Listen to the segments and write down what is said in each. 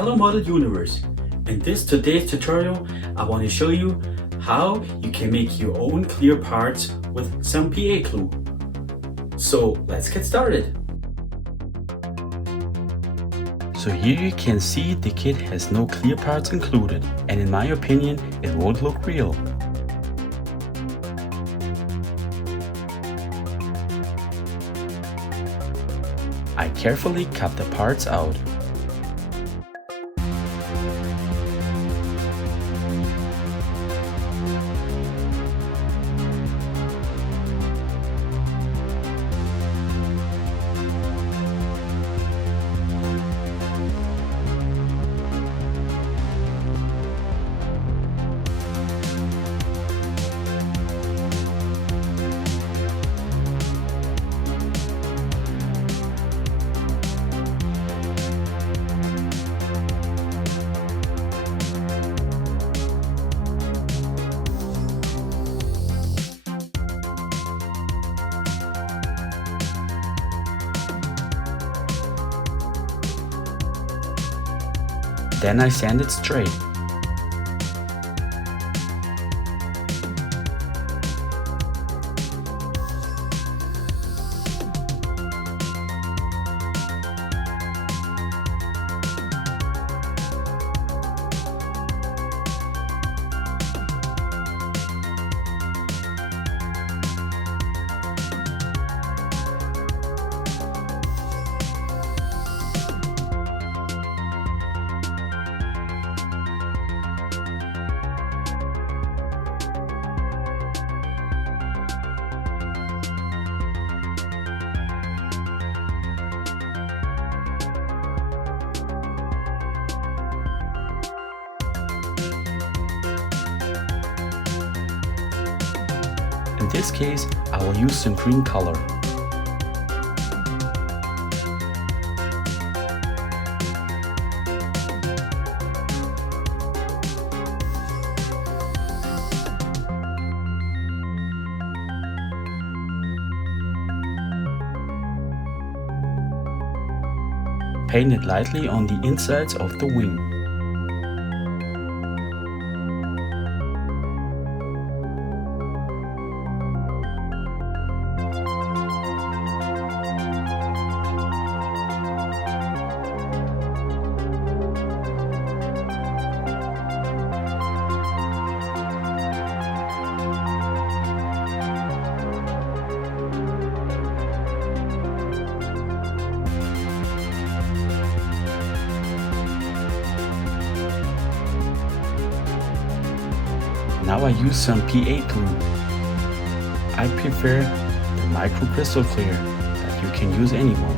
Hello Model Universe. In today's tutorial, I want to show you how you can make your own clear parts with some PA glue. So let's get started. So here you can see the kit has no clear parts included, and in my opinion it won't look real. I carefully cut the parts out. Then I sand it straight. In this case, I will use some green color. Paint it lightly on the insides of the wing. Now I use some PA glue. I prefer the micro Kristal Klear, but you can use any one.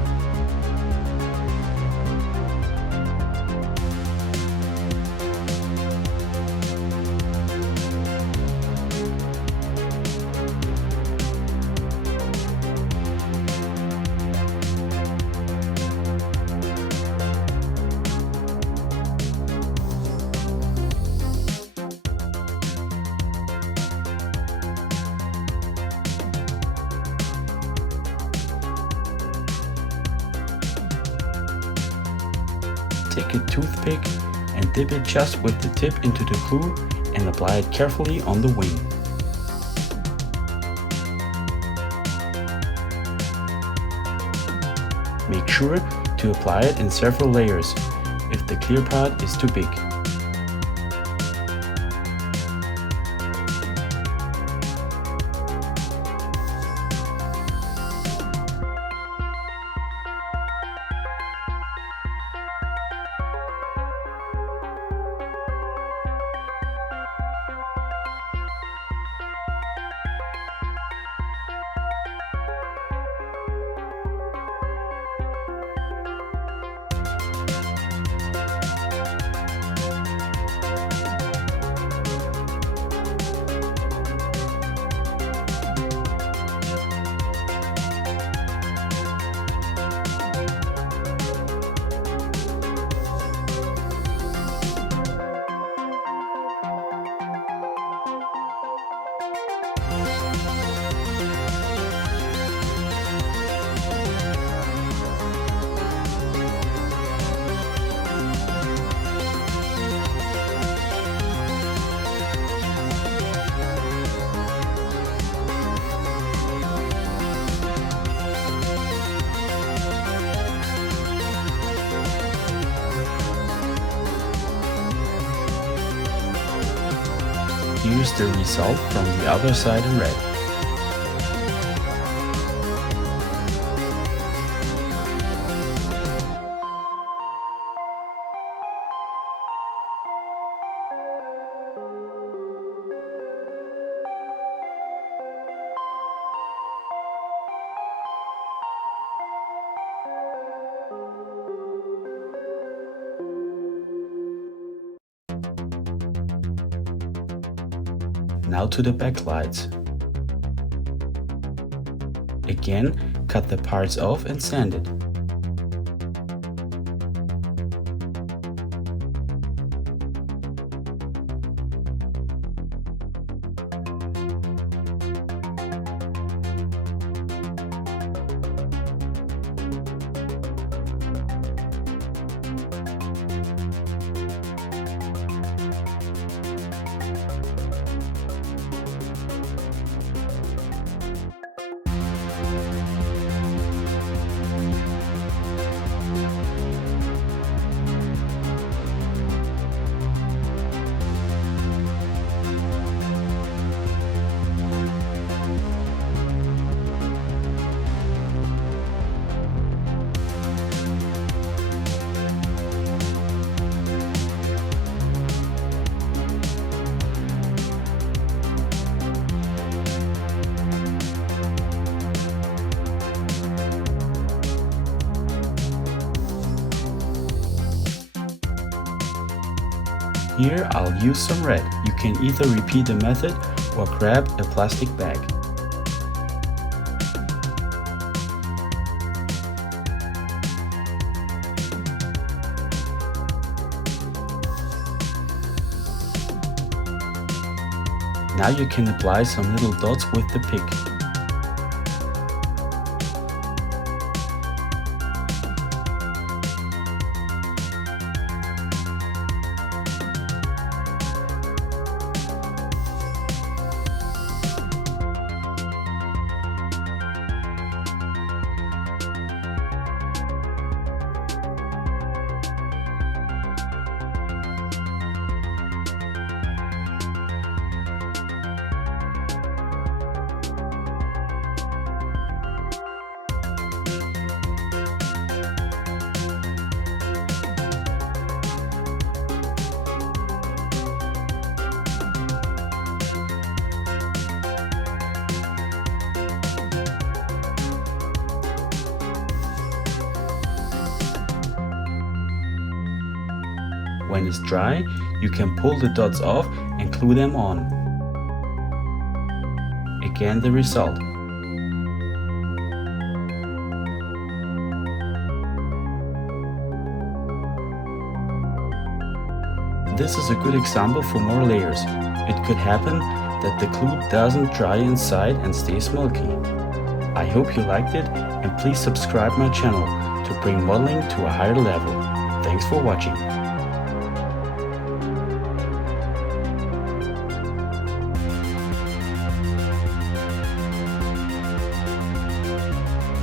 Take a toothpick and dip it just with the tip into the glue and apply it carefully on the wing. Make sure to apply it in several layers if the clear part is too big. here's the result from the other side in red. Now to the backlights. Again, cut the parts off and sand it. Here I'll use some red. You can either repeat the method or grab a plastic bag. Now you can apply some little dots with the pick. When it's dry, you can pull the dots off and glue them on. Again, the result. This is a good example for more layers. It could happen that the glue doesn't dry inside and stays milky. I hope you liked it, and please subscribe my channel to bring modeling to a higher level. Thanks for watching.